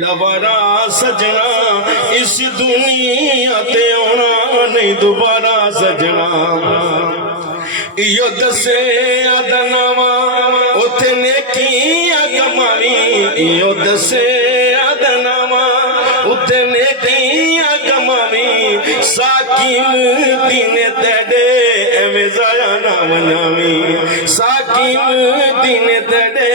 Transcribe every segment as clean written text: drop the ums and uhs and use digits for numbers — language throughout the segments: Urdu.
دوبارہ سجنا اس دنیا تے آنا نہیں دوبارہ سجنا یہ دسے آدناوا اتھے نیکیاں کمانی یہ دسے آدناوا اتھے نیکیاں کمانی ساکیم دین تیڑے ایویں ضائع نہ ونیاویں ساکیم دین تیڑے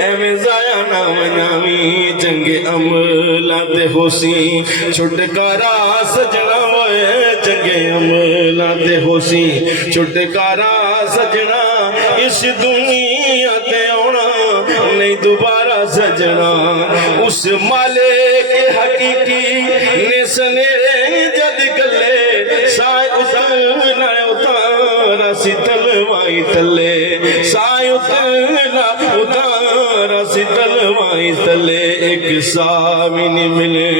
ایویں ضائع نہ ونیاویں چنگے عملاں تے ہوسی چھٹکارا سجنا ہوئے چنگے عملاں تے ہوسی چھٹکارا سجنا اس دنیا تے آنا نہیں دوبارہ سجنا اس مالک حقیقی نے سنیرے جد گلے سائے اتنا اتارا سی تلوائی تلے سائے اتارا سی تلوائی تلے ایک سامی نہیں ملے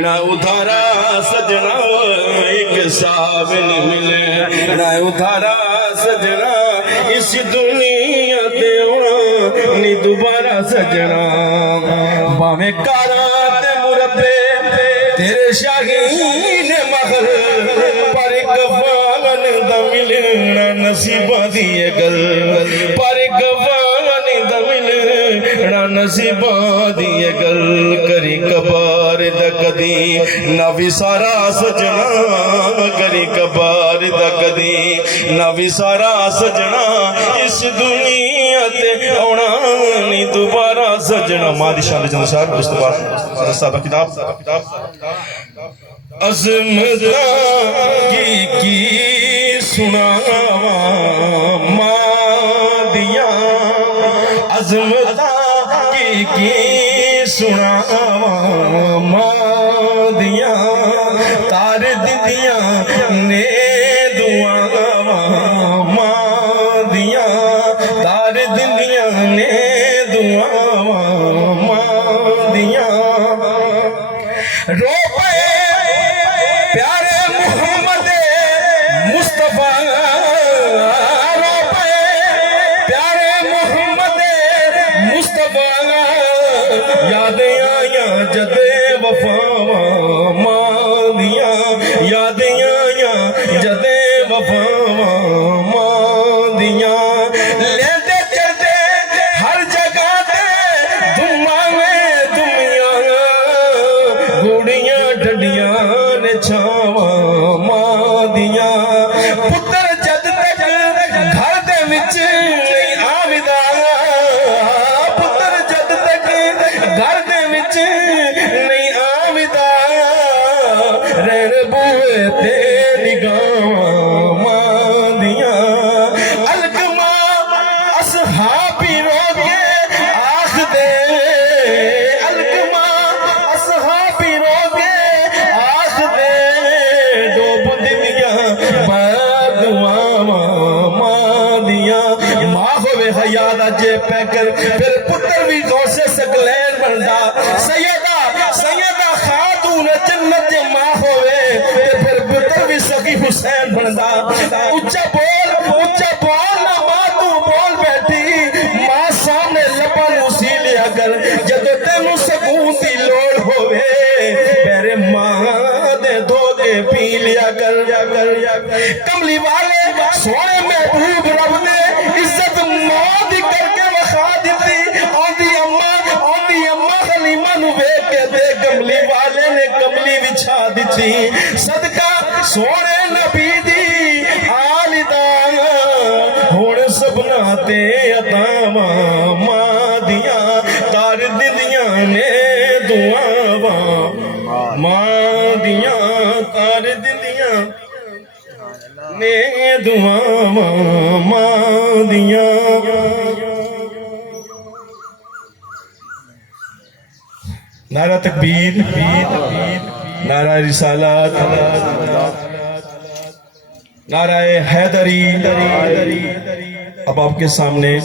نہ ادھارا سجنا ایک سامی نہیں ملے نہ ادھارا سجنا اس دنیا تے ہونا نہیں دوبارہ سجنا باویں کارا تے مربے تیرے شاہین محل پر گوان دا ملنا نصیبہ دیئے گل پر گوان دا ملنا نصیبہ دیئے گل کری کبار دا کدی نہ وسارا سجنا کری کبار دا کدی نہ وسارا سجنا اس دنیا تے آنا نہیں دوبارہ سجنا مادی شان جنو صاحب مصطفیٰ صاحب کتاب عظمتہ کی سناوا مادیاں عظمتہ کی سناوا مادیاں تار دیدیاں نے دعاوا مادیاں تار دیدیاں نے دعاوا مادیاں رو پے پیارے محمد مصطفیٰ رو پے پیارے محمد مصطفیٰ یاد آیا جد وفا مادیاں یاد آیا جد وفا مادیاں لیندے چلتے ہر جگہ تے دماغے دنیا گوڑیاں ڈڈیاں نے چھاواں مادیاں پتر جد تک گھر دے وچ نہیں آویدا پتر جد تک گھر دے وچ نہیں آویدا رہن بوئے تے نگاواں مادیاں الکما اصحابی رو کے آخ دے الکما اصحابی رو کے آخ دے ڈوب دنیا بدعاواں مادیاں ماں ہوئے حیات اجے پیکر پھر پتر بھی غوث سکلین بندا سیدہ خاتون جنت ماں ہوئے پھر پتر بھی سخی حسین بندا اچھا بول نہ ماں تو بول بیٹھی ماں سامنے لبا نوسی لیا کر جدو تینوں سکون دی لوڑ ہوئے میرے ماں دے دو کے پی لیا کر کملی والے سونے محبوب رب نے عزت موت کر کے وخا دیتی آندی اماں خلیمہ نو بیک کے دے کملی والے نے کملی بچھا دیتی صدقہ سونے نبی دی آل دانا ہوڑ سبنا تے عطاواں مادیاں تار دیدیاں نے دعاواں مادیاں تار دیدیاں نے دعاواں مادیاں نعرہ تکبیر نعرہ رسالت نعرہ حیدری اب آپ کے سامنے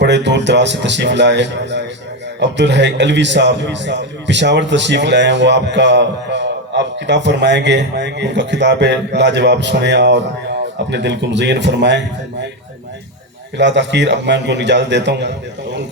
بڑے دور دراز سے تشریف لائے عبدالحی علوی صاحب پشاور تشریف لائے ہیں وہ آپ کتاب فرمائیں گے ان کا کتاب لاجواب سنیں اور اپنے دل کو مزین فرمائیں بلا تاخیر اب میں ان کو اجازت دیتا ہوں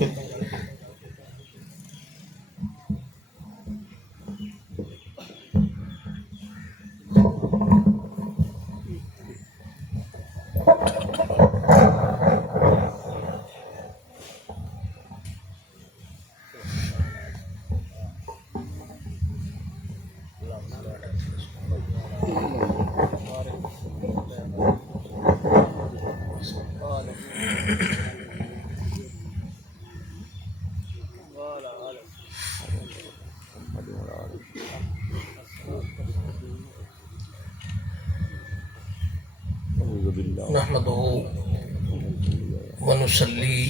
نحمده ونصلي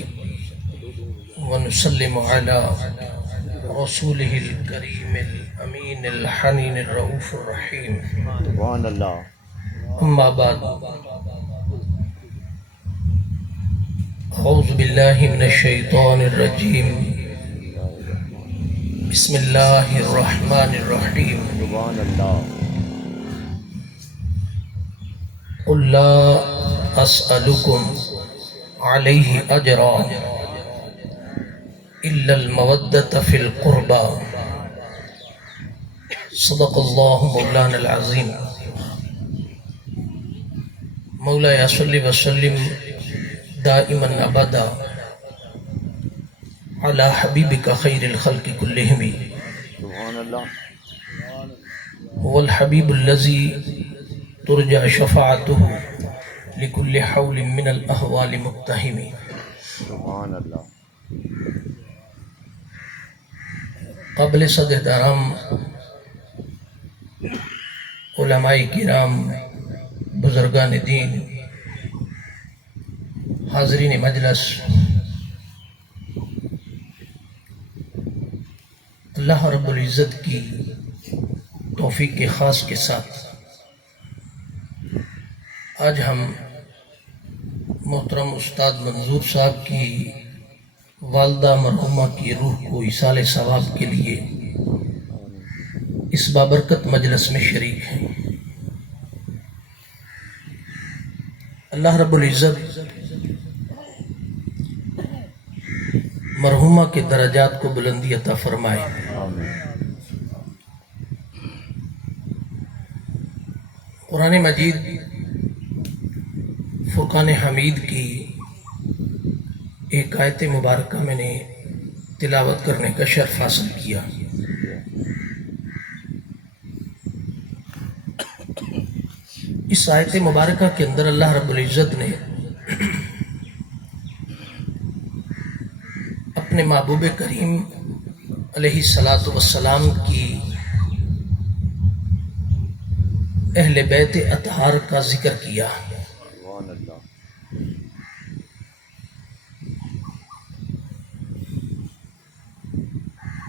ونسلم على رسوله الكريم الأمين الحنين الرؤوف الرحيم سبحان اللہ. أما بعد أعوذ بالله من الشيطان الرجيم بسم الله الرحمن الرحيم سبحان اللہ. قل لا أسألكم عليه أجرا إلا المودة في القربى صدق الله مولانا العظيم. مولاي صل وسلم دائما أبدا على حبيبك خير الخلق كلهم سبحان اللہ. هو الحبيب الذي ترجى شفاعته لكل حول من الأهوال مقتحم. سبحان اللہ. قبل صد احترام علماء کرام، بزرگان دین، حاضرین مجلس، اللہ رب العزت کی توفیق خاص کے ساتھ آج ہم محترم استاد منظور صاحب کی والدہ مرحومہ کی روح کو ایصال ثواب کے لیے اس بابرکت مجلس میں شریک ہیں. اللہ رب العزت مرحومہ کے درجات کو بلندی عطا فرمائے. آمین. قرآن مجید فرقان حمید کی ایک آیت مبارکہ میں نے تلاوت کرنے کا شرف حاصل کیا. اس آیت مبارکہ کے اندر اللہ رب العزت نے اپنے محبوب کریم علیہ الصلاۃ والسلام کی اہل بیت اطہار کا ذکر کیا. سبحان اللہ.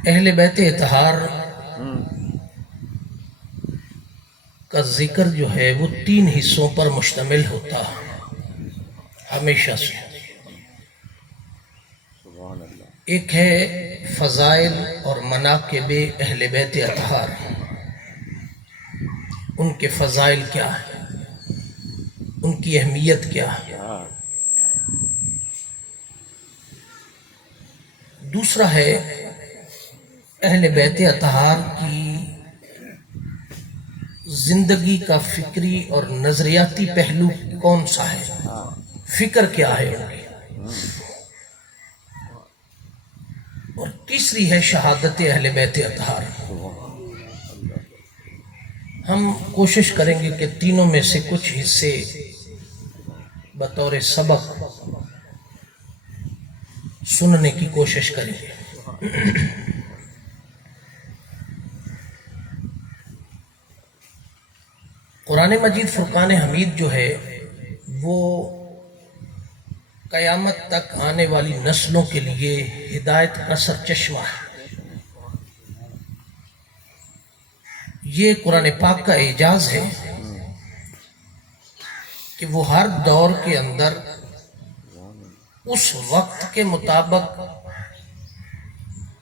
اہل بیت اطہار کا ذکر جو ہے وہ 3 حصوں پر مشتمل ہوتا ہے ہمیشہ سے. سبحان اللہ. ایک ہے فضائل اور مناقب اہل بیت اطہار، ان کے فضائل کیا ہیں، ان کی اہمیت کیا ہے. ہاں. دوسرا ہے اہل بیت اطہار کی زندگی کا فکری اور نظریاتی پہلو کون سا ہے، فکر کیا ہے ان کی. اور تیسری ہے شہادت اہل بیت اطہار. ہم کوشش کریں گے کہ تینوں میں سے کچھ حصے بطور سبق سننے کی کوشش کریں گے. قرآن مجید فرقان حمید جو ہے وہ قیامت تک آنے والی نسلوں کے لیے ہدایت کا سرچشمہ ہے. یہ قرآن پاک کا اعجاز ہے کہ وہ ہر دور کے اندر اس وقت کے مطابق،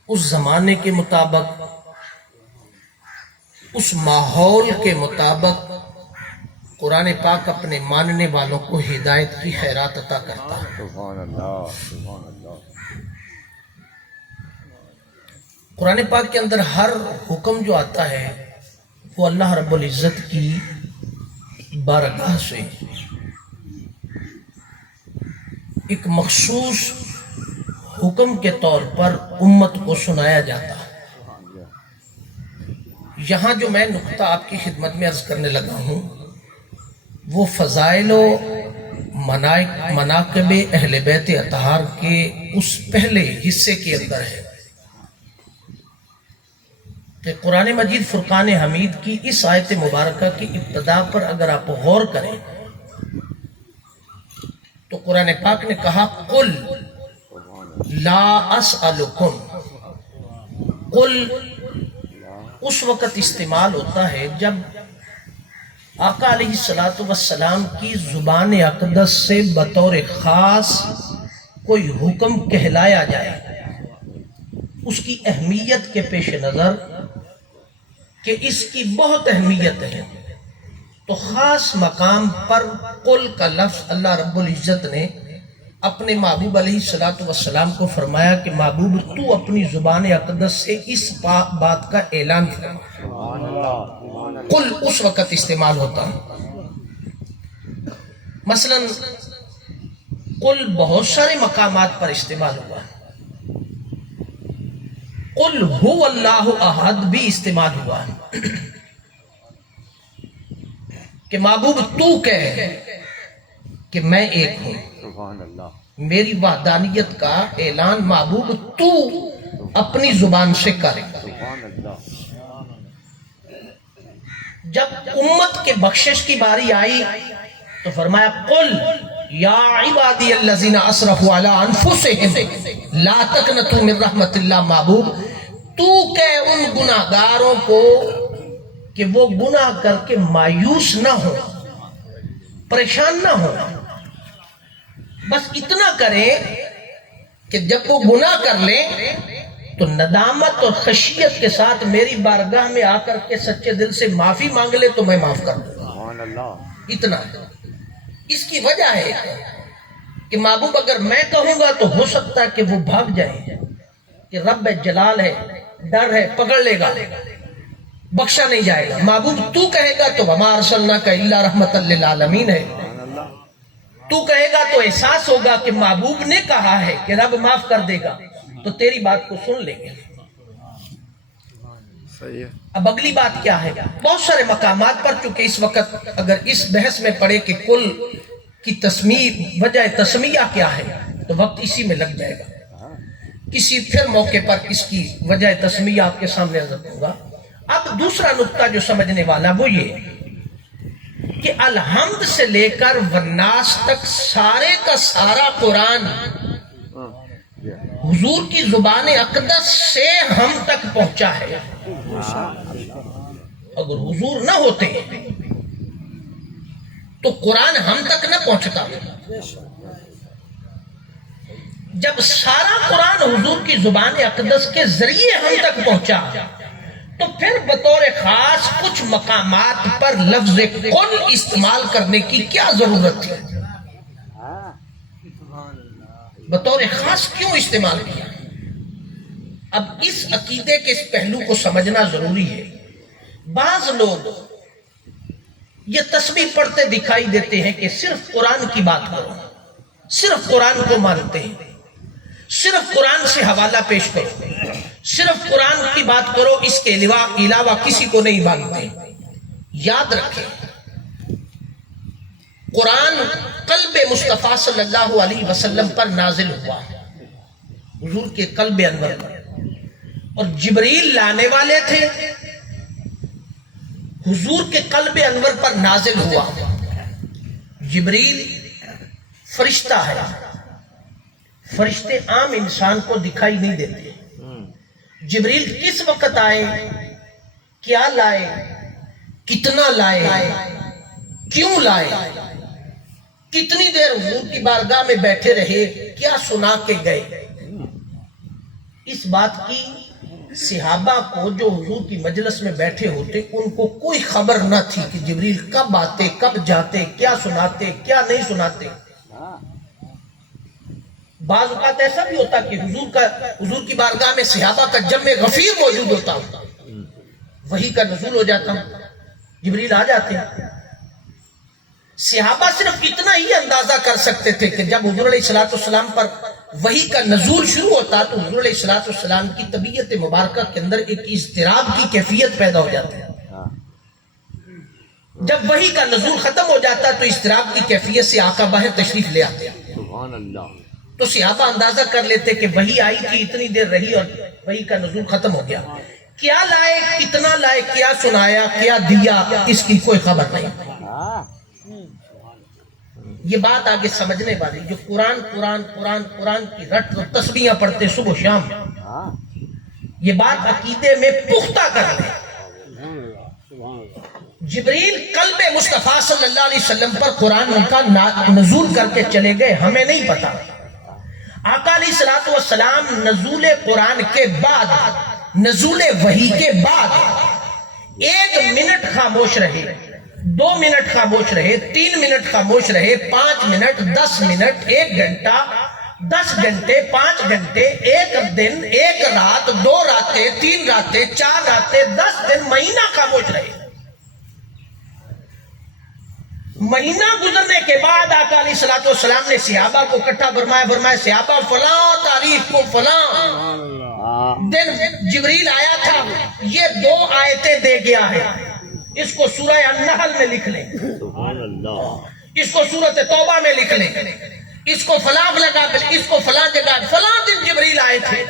اس زمانے کے مطابق، اس ماحول کے مطابق قرآن پاک اپنے ماننے والوں کو ہدایت کی خیرات عطا کرتا ہے. سبحان اللہ. سبحان اللہ. قرآن پاک کے اندر ہر حکم جو آتا ہے وہ اللہ رب العزت کی بارگاہ سے ایک مخصوص حکم کے طور پر امت کو سنایا جاتا ہے۔ یہاں جو میں نقطہ آپ کی خدمت میں عرض کرنے لگا ہوں وہ فضائل و مناقب اہل بیت اطہار کے اس پہلے حصے کے اندر ہے کہ قرآن مجید فرقان حمید کی اس آیت مبارکہ کی ابتدا پر اگر آپ غور کریں تو قرآن پاک نے کہا قل لا اسألکم، قل اس وقت استعمال ہوتا ہے جب آقا علیہ السلام کی زبان اقدس سے بطور خاص کوئی حکم کہلایا جائے، اس کی اہمیت کے پیش نظر کہ اس کی بہت اہمیت ہے، تو خاص مقام پر قل کا لفظ اللہ رب العزت نے اپنے محبوب علیہ السلام کو فرمایا کہ محبوب تو اپنی زبان اقدس سے اس بات کا اعلان فرما۔ قل اس وقت استعمال ہوتا ہے، مثلا قل بہت سارے مقامات پر استعمال ہوا، قل هو اللہ احد بھی استعمال ہوا کہ محبوب تو کہے کہ میں ایک ہوں، سبحان اللہ، میری وحدانیت کا اعلان محبوب تو اپنی زبان سے کرے۔ سبحان اللہ، جب امت کے بخشش کی باری آئی تو فرمایا قل یا عبادی الذین اسرفوا علی انفسہم لا تقنطوا من رحمت اللہ، محبوب تو کہے ان گناہگاروں کو کہ وہ گناہ کر کے مایوس نہ ہو، پریشان نہ ہو، بس اتنا کریں کہ جب وہ گناہ کر لیں تو ندامت اور خشیت کے ساتھ میری بارگاہ میں آ کر کے سچے دل سے معافی مانگ لے تو میں معاف کر دوں گا، سبحان اللہ، اتنا۔ اس کی وجہ ہے کہ محبوب اگر میں کہوں گا تو ہو سکتا ہے کہ وہ بھاگ جائے کہ رب جلال ہے، ڈر ہے، پکڑ لے گا، بخشا نہیں جائے گا۔ محبوب تو کہے گا تو وما ارسلناک الا رحمۃ للعالمین ہے، سبحان اللہ، تو کہے گا تو احساس ہوگا کہ محبوب نے کہا ہے کہ رب معاف کر دے گا تو تیری بات کو سن لیں گے۔ صحیح ہے، اب اگلی بات کیا ہے؟ بہت سارے مقامات پر چونکہ اس وقت اگر اس بحث میں پڑے کہ کل کی وجہ تسمیہ کیا ہے تو وقت اسی میں لگ جائے گا، کسی پھر موقع پر اس کی وجہ تسمیہ آپ کے سامنے عرض کروں گا۔ اب دوسرا نقطہ جو سمجھنے والا وہ یہ کہ الحمد سے لے کر والناس تک سارے کا سارا قرآن حضور کی زبان اقدس سے ہم تک پہنچا ہے۔ اگر حضور نہ ہوتے تو قرآن ہم تک نہ پہنچتا۔ جب سارا قرآن حضور کی زبان اقدس کے ذریعے ہم تک پہنچا تو پھر بطور خاص کچھ مقامات پر لفظ قل استعمال کرنے کی کیا ضرورت تھی؟ بطور خاص کیوں استعمال کیا؟ اب اس عقیدے کے اس پہلو کو سمجھنا ضروری ہے۔ بعض لوگ یہ تسبیح پڑھتے دکھائی دیتے ہیں کہ صرف قرآن کی بات کرو، صرف قرآن کو مانتے ہیں، صرف قرآن سے حوالہ پیش کرو، صرف قرآن کی بات کرو، اس کے علاوہ کسی کو نہیں مانتے۔ یاد رکھیں قرآن قلب مصطفیٰ صلی اللہ علیہ وسلم پر نازل ہوا، حضور کے قلب انور پر، اور جبریل لانے والے تھے، حضور کے قلب انور پر نازل ہوا۔ جبریل فرشتہ ہے، فرشتے عام انسان کو دکھائی نہیں دیتے۔ جبریل کس وقت آئے، کیا لائے، کتنا لائے، کیوں لائے، کتنی دیر حضور کی بارگاہ میں بیٹھے رہے، کیا سنا کے گئے، اس بات کی صحابہ کو جو حضور کی مجلس میں بیٹھے ہوتے ان کو کوئی خبر نہ تھی کہ جبریل کب آتے، کب جاتے، کیا سناتے، کیا نہیں سناتے۔ بعض اوقات ایسا بھی ہوتا کہ حضور کی بارگاہ میں صحابہ کا جمع غفیر موجود ہوتا، وحی کا نزول ہو جاتا، جبریل آ جاتے، صحابہ صرف اتنا ہی اندازہ کر سکتے تھے کہ جب حضور علیہ السلام پر وحی کا نزول شروع ہوتا تو حضور علیہ السلام کی طبیعت مبارکہ کے اندر ایک اضطراب کی کیفیت پیدا ہو جاتی ہے. جب وحی کا نزول ختم ہو جاتا تو اضطراب کی کیفیت سے آقا باہر تشریف لے آتے ہیں. سبحان اللہ. تو صحابہ اندازہ کر لیتے کہ وحی آئی تھی, اتنی دیر رہی اور وحی کا نزول ختم ہو گیا. کیا لائے, کتنا لائے, کیا سنایا, کیا دیا, اس کی کوئی خبر نہیں. یہ بات آگے سمجھنے والی, جو قرآن کی رٹ و تسبیحاں پڑھتے صبح و شام, یہ بات عقیدے میں پختہ کر لیں. جبریل قلب مصطفیٰ صلی اللہ علیہ وسلم پر قرآن کا نزول کر کے چلے گئے, ہمیں نہیں پتا. آقا علیہ السلام نزول قرآن کے بعد, نزول وحی کے بعد 1 منٹ خاموش رہے, 2 منٹ خاموش رہے, 3 منٹ خاموش رہے, 5 منٹ, 10 منٹ, 1 گھنٹہ, 10 گھنٹے, 5 گھنٹے, 1 دن, 1 رات, 2 راتیں, 3 راتیں, 4 راتیں, 10 دن, مہینہ خاموش رہے. مہینہ گزرنے کے بعد آقا علیہ السلام نے صحابہ کو اکٹھا فرمایا, صحابہ فلاں تاریخ کو فلاں دن جبریل آیا تھا, یہ 2 آیتیں دے گیا ہے, اس کو سورہ النحل میں لکھ لیں, اس کو سورۃ توبہ میں لکھ لیں, اس کو فلاں لگا, اس کو فلاں جگہ, فلاں دن جبریل آئے تھے.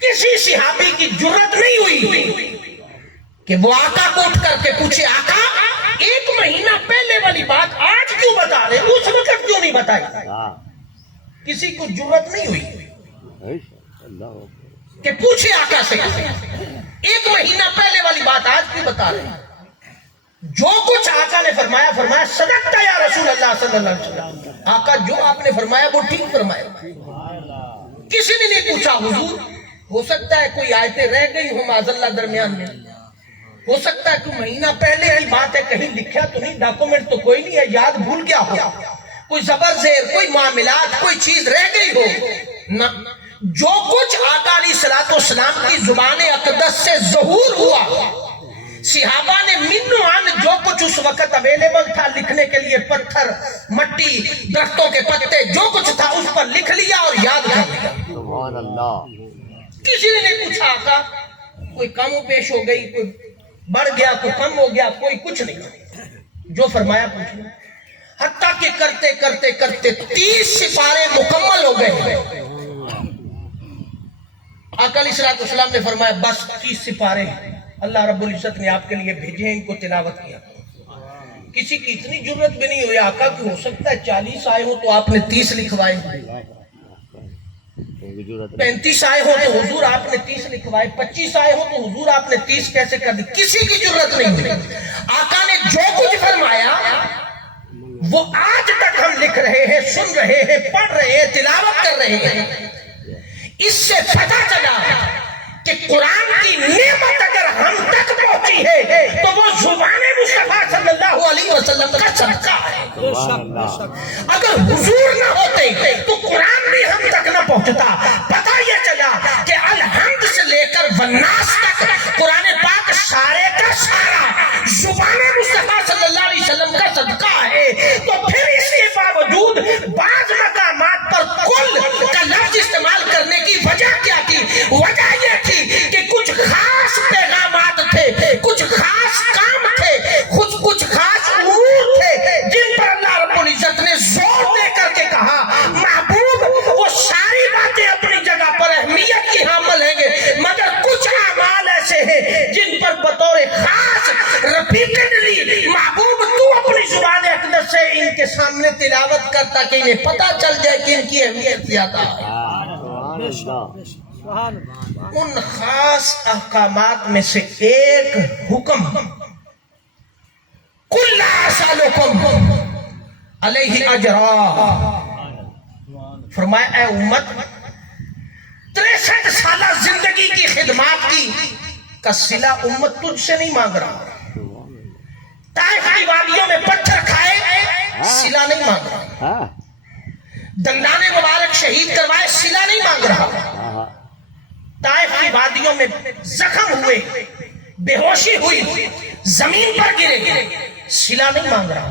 کسی صحابی کی جرت نہیں ہوئی کہ وہ آقا کو اٹھ کر کے پوچھے, آقا 1 مہینہ پہلے والی بات آج کیوں بتا رہے, اس وقت کیوں نہیں بتائی. کسی کو جرت نہیں ہوئی کہ پوچھے آقا سے 1 مہینہ پہلے والی بات آج کیوں بتا رہے. جو کچھ آقا نے فرمایا صدقت یا رسول اللہ صلی اللہ علیہ وسلم, آقا جو آپ نے فرمایا وہ ٹھیک فرمایا. کسی نے نہیں پوچھا حضور ہو سکتا ہے کوئی آیتیں رہ گئی ہوں معاذ اللہ درمیان میں, ہو سکتا ہے کہ مہینہ پہلے ہی بات ہے, کہیں لکھا تو نہیں, ڈاکومنٹ تو کوئی نہیں ہے, یاد بھول گیا ہو, کوئی زبر زیر, کوئی معاملات, کوئی چیز رہ گئی ہو. جو کچھ آقا علیہ السلام کی زبان اقدس سے ظہور ہوا, صحابہ نے منو عن جو کچھ اس وقت اویلیبل تھا لکھنے کے لیے, پتھر, مٹی, درختوں کے پتے, جو کچھ تھا اس پر لکھ لیا اور یاد کر لیا. سبحان اللہ. کسی نے نہیں پوچھا آقا کوئی کم و پیش ہو گئی, کوئی بڑھ گیا, کوئی کم ہو گیا, کوئی کچھ نہیں, جو فرمایا پوچھنا. حتیٰ کہ کرتے کرتے کرتے 30 سپارے مکمل ہو گئے. آقا علیہ السلام نے فرمایا بس 30 سپارے اللہ رب العزت نے آپ کے لیے بھیجے, ان کو تلاوت کیا. کسی کی اتنی جرت بھی نہیں ہوئی آقا کہ ہو سکتا ہے 40 آئے ہو تو آپ نے 30 لکھوائے, 35 آئے ہو تو حضور آپ نے 30 لکھوائے, 25 آئے ہو تو حضور آپ نے 30 کیسے کر دی. کسی کی جرت نہیں ہوئی. آقا نے جو کچھ فرمایا وہ آج تک ہم لکھ رہے ہیں, سن رہے ہیں, پڑھ رہے ہیں, تلاوت کر رہے ہیں. اس سے پتہ چلا کہ قرآن کی نعمت اگر ہم تک پہنچی ہے تو وہ زبان مصطفیٰ صلی اللہ علیہ وسلم کا صدقہ ہے. اگر حضور نہ ہوتے تو قرآن بھی ہم تک نہ پہنچتا. پتہ یہ چلا کہ الحمد سے لے کر والناس تک قرآن پاک سارے کا سارا زبان مصطفیٰ صلی اللہ علیہ وسلم کا صدقہ ہے. تو پھر اس کے باوجود بعض مقامات پر کل کا لفظ استعمال کرنے کی وجہ کیا تھی؟ وجہ یہ تھی کہ کچھ خاص پیغامات تھے, کچھ خاص کام تھے, کچھ خاص امور تھے جن پر اللہ رب العزت نے زور دے کر کے کہا محبوب وہ ساری باتیں اپنی جگہ پر اہمیت کی حامل ہیں گے, مگر کچھ اعمال ایسے ہیں جن پر بطور خاص ریپیٹڈلی محبوب تو اپنی زبان اقدس سے ان کے سامنے تلاوت کر تاکہ انہیں پتہ چل جائے کہ ان کی اہمیت زیادہ ہے. ان خاص احکامات میں سے ایک حکم قُلْ لَا أَسْأَلُكُمْ عَلَيْهِ أَجْرًا, فرمایا اے امت 63 سالہ زندگی کی خدمات کا صلہ امت تجھ سے نہیں مانگ رہا. طائف کی وادیوں میں پتھر کھائے صلہ نہیں مانگ رہا, دندان مبارک شہید کروائے صلہ نہیں مانگ رہا, طائف کی وادیوں میں زخم ہوئے, بے ہوشی ہوئی, زمین پر گرے صلہ نہیں مانگ رہا.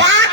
5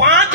5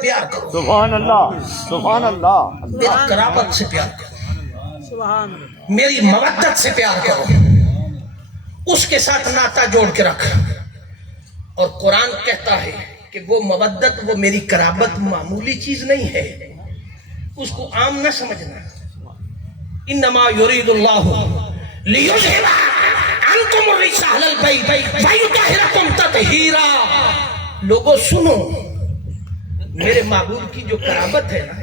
پیار کرو، سبحان اللہ سبحان اللہ میری قرابت سے پیار کرو، میری مودت سے پیار کرو، اس کے ساتھ ناتا جوڑ کے رکھ۔ اور قرآن کہتا ہے کہ وہ مودت، وہ میری قرابت معمولی چیز نہیں ہے، اس کو عام نہ سمجھنا۔ انما یرید اللہ لیذھب عنکم الرجس اہل البیت ویطہرکم تطہیرا۔ لوگوں سنو، میرے محبوب کی جو قرابت ہے نا،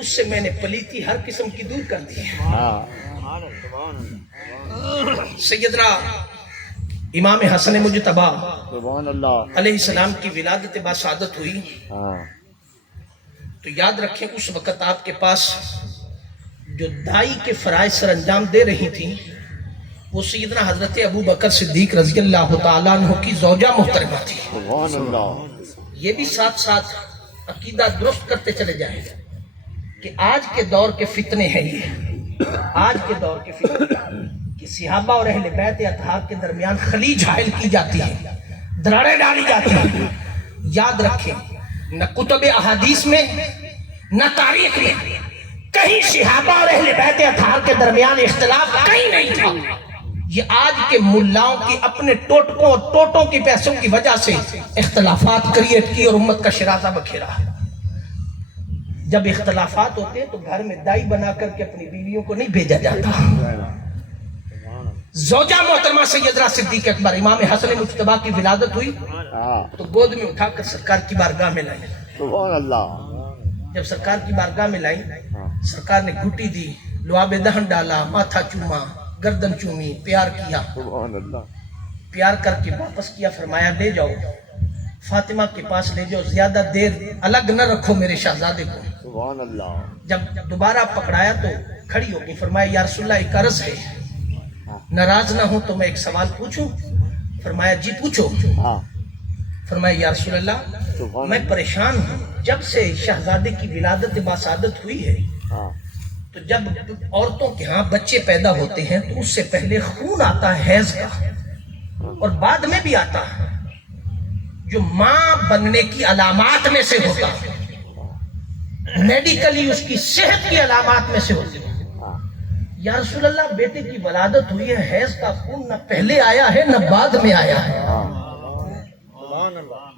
اس سے میں نے پلیتی ہر قسم کی دور کر دی ہے۔ سیدنا امام حسن مجتبی سبحان اللہ علیہ السلام کی ولادت باسعادت ہوئی ہاں تو یاد رکھیں اس وقت آپ کے پاس جو دائی کے فرائض سر انجام دے رہی تھیں وہ سیدنا حضرت ابو بکر صدیق رضی اللہ تعالیٰ عنہ کی زوجہ محترمہ تھی۔ سبحان اللہ یہ بھی ساتھ ساتھ عقیدہ درست کرتے چلے جائیں کہ آج کے دور کے فتنے ہیں، یہ آج کے دور کے فتنے کہ صحابہ اور اہل بیت اطہار کے درمیان خلیج حائل کی جاتی ہے، دراڑیں ڈالی جاتی ہیں۔ یاد رکھیں، نہ کتب احادیث میں نہ تاریخ میں کہیں صحابہ اور اہل بیت اطہار کے درمیان اختلاف کہیں نہیں تھا۔ یہ آج کے ملاؤں کی اپنے ٹوٹکوں اور ٹوٹوں کی پیسوں کی وجہ سے اختلافات کریٹ کی اور امت کا شرازہ بکھیرا۔ جب اختلافات ہوتے ہیں تو گھر میں دائی بنا کر کے اپنی بیویوں کو نہیں بھیجا جاتا۔ زوجہ محترمہ سیدنا صدیق اکبر امام حسن مجتبی کی ولادت ہوئی ہاں تو گود میں اٹھا کر سرکار کی بارگاہ میں لائی۔ سبحان اللہ جب سرکار کی بارگاہ میں لائی، سرکار نے گھٹی دی، لعاب دہن ڈالا، ماتھا چوما، گردن چومی، پیار کیا، سبحان اللہ پیار کر کے واپس کیا، فرمایا لے جاؤ فاطمہ کے پاس لے جاؤ، زیادہ دیر الگ نہ رکھو میرے شہزادے کو۔ سبحان اللہ جب دوبارہ پکڑایا تو کھڑی ہو گئی، فرمایا یا رسول اللہ ایک عرض ہے، ناراض نہ ہو تو میں ایک سوال پوچھوں؟ فرمایا جی پوچھو۔ ہاں فرمایا یا رسول اللہ میں پریشان ہوں، جب سے شہزادے کی ولادت باسعادت ہوئی ہے ہاں تو جب عورتوں کے ہاں بچے پیدا ہوتے ہیں تو اس سے پہلے خون آتا ہے حیض کا، اور بعد میں بھی آتا ہے جو ماں بننے کی علامات میں سے ہوتا ہے، میڈیکلی اس کی صحت کی علامات میں سے ہوتی ہے۔ یا رسول اللہ بیٹے کی ولادت ہوئی ہے، حیض کا خون نہ پہلے آیا ہے نہ بعد میں آیا ہے،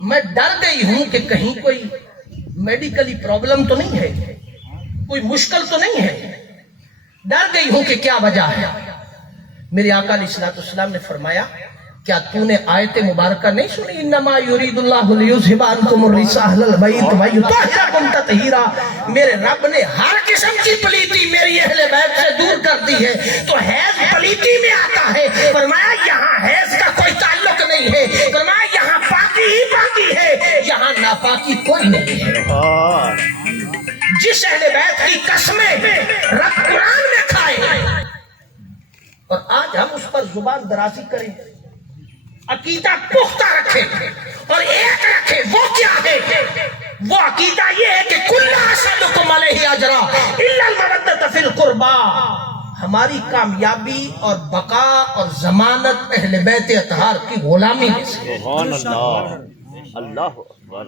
میں ڈر گئی ہوں کہ کہیں کوئی میڈیکلی پرابلم تو نہیں ہے، کوئی مشکل تو نہیں ہے، ڈر گئی ہوں کہ کیا وجہ ہے۔ میرے آقا علیہ الصلوۃ والسلام نے فرمایا کیا تو نے آیت مبارکہ نہیں سنی انما یرید اللہ لیذھب عنکم الرجس اہل البیت ویطہرکم تطہیرا؟ میرے رب نے ہر قسم کی پلیتی میری اہل بیت سے دور کر دی ہے، تو حیض پلیتی میں آتا ہے، فرمایا یہاں حیض کا کوئی تعلق نہیں ہے، فرمایا یہاں پاکی ہی پاکی ہے، یہاں ناپاکی کوئی نہیں ہے۔ جس اہل بیت کی قسمیں رب قرآن میں کھائے اور آج ہم اس پر زبان درازی کریں، عقیدہ پختہ رکھیں اور ایک رکھیں، وہ کیا ہے؟ وہ عقیدہ یہ ہے کہ کل اسألکم علیہ اجرا الا المودۃ فی القربى، ہماری کامیابی اور بقا اور ضمانت اہل بیت اطہار کی غلامی ہے۔ سبحان اللہ اللہ اکبر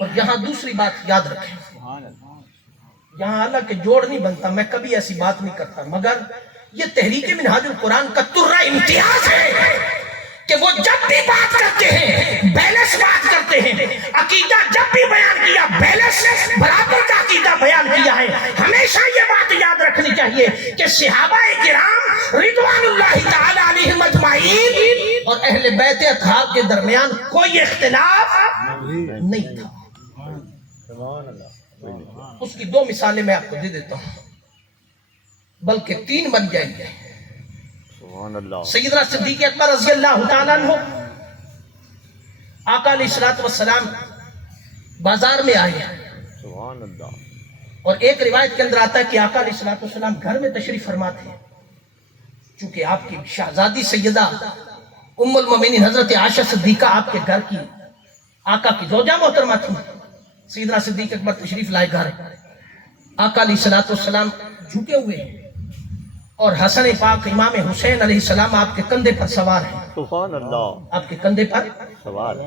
اور یہاں دوسری بات یاد رکھیں، یہاں اللہ کے جوڑ نہیں بنتا، میں کبھی ایسی بات نہیں کرتا، مگر یہ تحریک منہاج القرآن کا ترہ امتیاز ہے کہ وہ جب بھی بات کرتے ہیں بیلنس بات کرتے ہیں، عقیدہ جب بھی بیان کیا بیلنس برابر کا عقیدہ بیان کیا ہے۔ ہمیشہ یہ بات یاد رکھنی چاہیے کہ صحابہ کرام رضوان اللہ تعالی علیہم اجمعین اور اہل بیت اطہار کے درمیان کوئی اختلاف نہیں تھا۔ اس کی دو مثالیں میں آپ کو دے دیتا ہوں، بلکہ تین بن جائیں گے۔ سبحان اللہ سیدنا صدیق اکبر رضی اللہ تعالیٰ عنہ آقا علیہ الصلوۃ والسلام بازار میں آئے سبحان اللہ اور ایک روایت کے اندر آتا ہے کہ آقا علیہ الصلوۃ والسلام گھر میں تشریف فرما تھے، چونکہ آپ کی شہزادی سیدہ ام المومنین حضرت عائشہ صدیقہ آپ کے گھر کی آقا کی زوجہ محترمہ تھی۔ سیدنا صدیق اکبر تشریف لائے گھر، آقا علیہ الصلوۃ والسلام جھکے ہوئے ہیں اور حسن پاک امام حسین علیہ السلام آپ کے کندھے پر سوار ہیں، سبحان اللہ آپ کے کندھے پر سوال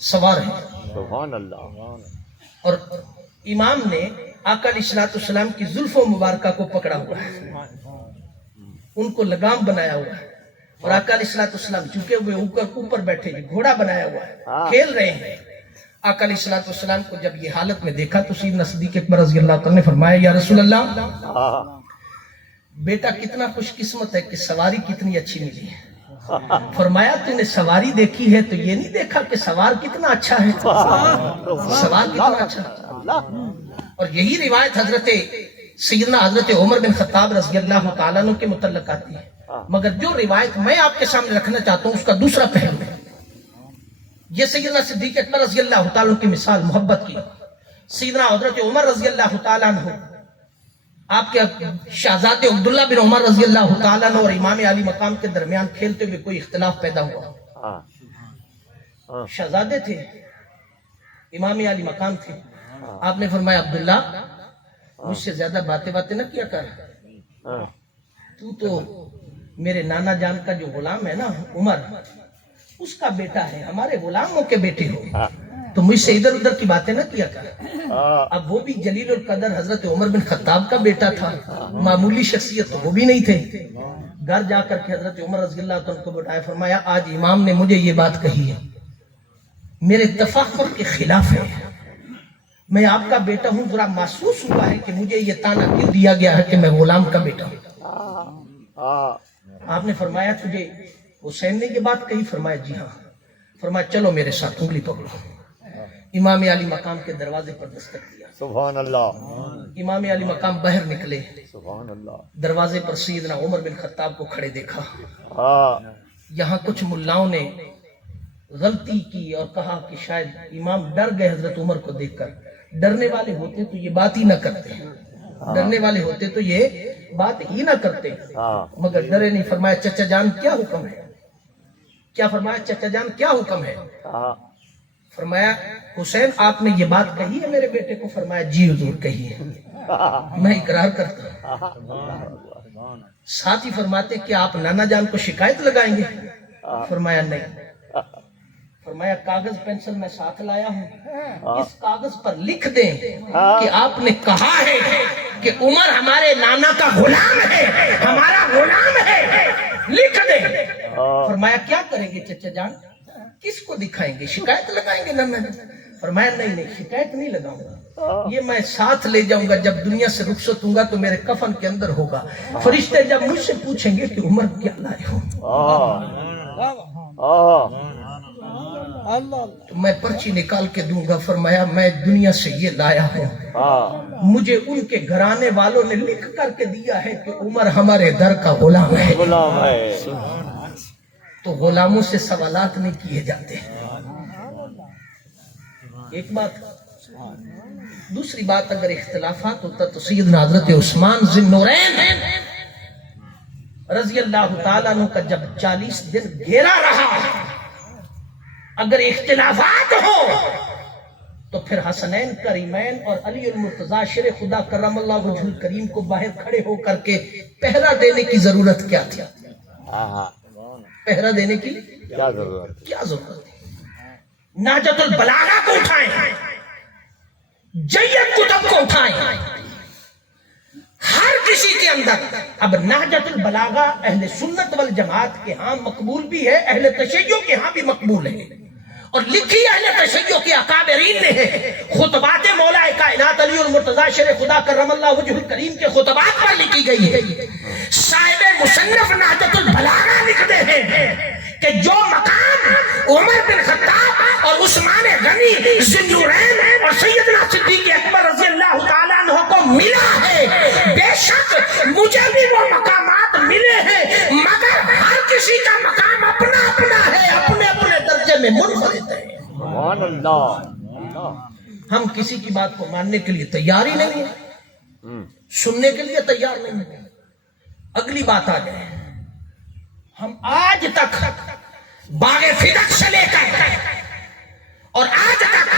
سوار ہیں۔ سبحان اللہ اور امام نے آقا علیہ السلام کی زلف و مبارکہ کو پکڑا ہوا ہے، ان کو لگام بنایا ہوا ہے، اور آقا علیہ السلام چونکہ وہ اوپر بیٹھے گھوڑا بنایا ہوا ہے، کھیل رہے ہیں۔ آقا علیہ السلام کو جب یہ حالت میں دیکھا تو سیدنا صدیق اکبر رضی اللہ تعالیٰ نے فرمایا یا رسول اللہ، بیٹا کتنا خوش قسمت ہے کہ سواری کتنی اچھی ملی ہے۔ فرمایا تو نے سواری دیکھی ہے تو یہ نہیں دیکھا کہ سوار کتنا اچھا ہے، سوار کتنا اچھا ہے۔ اور یہی روایت حضرت عمر بن خطاب رضی اللہ تعالیٰ عنہ کے متعلق آتی ہے، مگر جو روایت میں آپ کے سامنے رکھنا چاہتا ہوں اس کا دوسرا پہلو ہے۔ یہ سیدنا صدیق اکبر رضی اللہ تعالیٰ عنہ کی مثال محبت کی، سیدنا حضرت عمر رضی اللہ تعالیٰ عنہ آپ کے شہزادے عبداللہ بن عمر رضی اللہ تعالیٰ عنہ اور امام علی مقام کے درمیان کھیلتے ہوئے کوئی اختلاف پیدا ہوا، شہزادے تھے، امام علی مقام تھے، آپ نے فرمایا عبداللہ مجھ سے زیادہ باتیں نہ کیا کر، تو میرے نانا جان کا جو غلام ہے نا عمر، اس کا بیٹا ہے، ہمارے غلاموں کے بیٹے ہو، تو مجھ سے ادھر ادھر کی باتیں نہ کیا کر۔ اب وہ بھی جلیل القدر حضرت عمر بن خطاب کا بیٹا تھا، معمولی شخصیت تو وہ بھی نہیں تھے۔ گھر جا کر کے حضرت عمر رضی اللہ عنہ کو بٹھایا، فرمایا آج امام نے مجھے یہ بات کہی ہے، میرے تفاخر کے خلاف ہے، میں آپ کا بیٹا ہوں، ذرا محسوس ہوا ہے کہ مجھے یہ تانا کیوں دیا گیا ہے کہ میں غلام کا بیٹا ہوں۔ آپ نے فرمایا تجھے حسین نے یہ بات کہی؟ فرمایا جی ہاں۔ فرمایا چلو میرے ساتھ انگلی پکڑو۔ امام علی مقام کے دروازے پر دستک دیا، سبحان اللہ، امام علی مقام باہر نکلے، سبحان اللہ، دروازے پر سیدنا عمر بن خطاب کو کھڑے دیکھا۔ یہاں کچھ ملاؤں نے غلطی کی اور کہا کہ شاید امام ڈر گئے حضرت عمر کو دیکھ کر، ڈرنے والے ہوتے تو یہ بات ہی نہ کرتے، ڈرنے والے ہوتے تو یہ بات ہی نہ کرتے، مگر ڈرے نہیں۔ فرمایا چچا جان کیا حکم ہے؟ کیا فرمایا چچا جان کیا حکم ہے؟ فرمایا حسین آپ نے یہ بات کہی ہے میرے بیٹے کو؟ فرمایا جی حضور کہی ہے، میں اقرار کرتا ہوں۔ ساتھ ہی فرماتے کہ آپ نانا جان کو شکایت لگائیں گے؟ فرمایا نہیں۔ فرمایا کاغذ پینسل میں ساتھ لایا ہوں، اس کاغذ پر لکھ دیں کہ آپ نے کہا ہے کہ عمر ہمارے نانا کا غلام ہے، ہمارا غلام ہے، لکھ دیں۔ فرمایا کیا کریں گے چچا جان؟ کس کو دکھائیں گے؟ شکایت لگائیں گے نانا جان؟ فرمایا نہیں شکایت نہیں لگاؤں گا، یہ میں ساتھ لے جاؤں گا، جب دنیا سے رخصت ہوں گا تو میرے کفن کے اندر ہوگا، فرشتے جب مجھ سے پوچھیں گے کہ عمر کیا لائے ہو تو میں پرچی نکال کے دوں گا۔ فرمایا میں دنیا سے یہ لایا ہوں، مجھے ان کے گھرانے والوں نے لکھ کر کے دیا ہے کہ عمر ہمارے در کا غلام ہے، تو غلاموں سے سوالات نہیں کیے جاتے۔ ایک بات، دوسری بات، اگر اختلافات ہوتا تو سیدنا حضرت عثمان ذی النورین رضی اللہ تعالیٰ عنہ کا جب 40 دن گھیرا رہا، اگر اختلافات ہو تو پھر حسنین کریمین اور علی المرتضیٰ شیر خدا کرم اللہ وجہ الکریم کو باہر کھڑے ہو کر کے پہرا دینے کی ضرورت کیا تھی؟ پہرا دینے کی کیا ضرورت ہے؟ نہجۃ البلاغہ کو اٹھائیں، جید کتب کو اٹھائیں، ہر کسی کے اندر اب نہجۃ البلاغہ اہل سنت والجماعت کے ہاں مقبول بھی ہے، اہل تشیع کے ہاں بھی مقبول ہے، اور لکھی اہل تشیع کے اکابرین نے ہے، خطبات مولا کائنات علی المرتضیٰ شیر خدا کرم اللہ وجہ الکریم کے خطبات پر لکھی گئی ہے۔ صاحب مصنف نہجۃ البلاغہ لکھتے ہیں کہ جو مقام عمر بن خطاب اور عثمان غنی ذی النورین اور سیدنا صدیق اکبر رضی اللہ تعالیٰ عنہ کو ملا ہے، بے شک مجھے بھی وہ مقامات ملے ہیں، مگر ہر کسی کا مقام اپنا اپنا ہے، اپنے اپنے درجے میں منفرد ہے۔ سبحان اللہ، ہم کسی کی بات کو ماننے کے لیے تیار ہی نہیں ہیں، سننے کے لیے تیار نہیں ہیں۔ اگلی بات آ جائے، ہم آج تک باغ فدق سے لے کر اور آج تک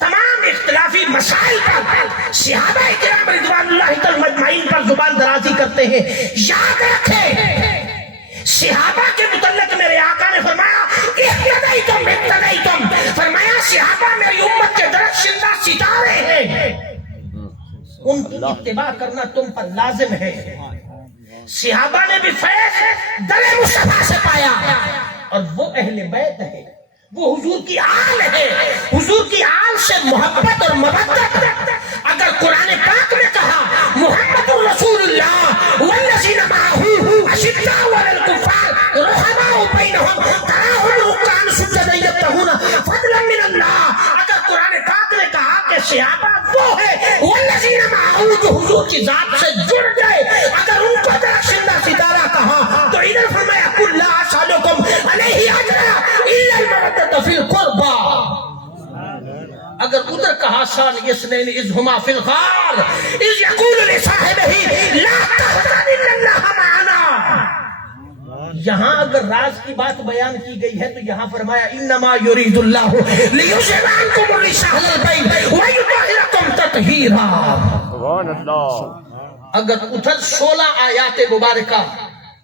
تمام اختلافی مسائل پر صحابہ کرام رضوان اللہ تعالی مجمعین پر زبان درازی کرتے ہیں۔ یاد رکھیں صحابہ کے متعلق میرے آقا نے فرمایا اقتدیتم، فرمایا صحابہ میری امت کے درخشندہ ستارے ہیں، ان کی اتباع کرنا تم پر لازم ہے۔ صحابہ نے بھی فیض در مصطفیٰ سے پایا، اور وہ اہل بیت ہے، وہ حضور کی آل ہے، حضور کی آل سے محبت اور مودت۔ اگر قرآن پاک میں کہا محمد رسول اللہ والذین معہ اشداء علی الکفار رحماء بینہم تراہم رکعا سجدا یبتغون فضلا من اللہ، اگر قرآن پاک نے کہا کہ صحابہ وہ ہے والذین معہ جو حضور کی ذات سے جڑ گئے، اگر ان کو درخشندہ ستارہ کہا تو ادھر فرمایا قل لا اسألکم علیہ اجرا الا المودۃ فی القربى۔ اگر ادھر کہا ثانی اثنین اذ ہما فی الغار اذ یقول لصاحبہ لا تحزن ان اللہ معنا، یہاں اگر راز کی بات بیان کی گئی ہے تو یہاں فرمایا انما یرید اللہ لیذهب عنکم الرجس اہل البیت ویطہرکم تطہیرا۔ سبحان اللہ۔ اگر ادھر 16 آیات مبارکہ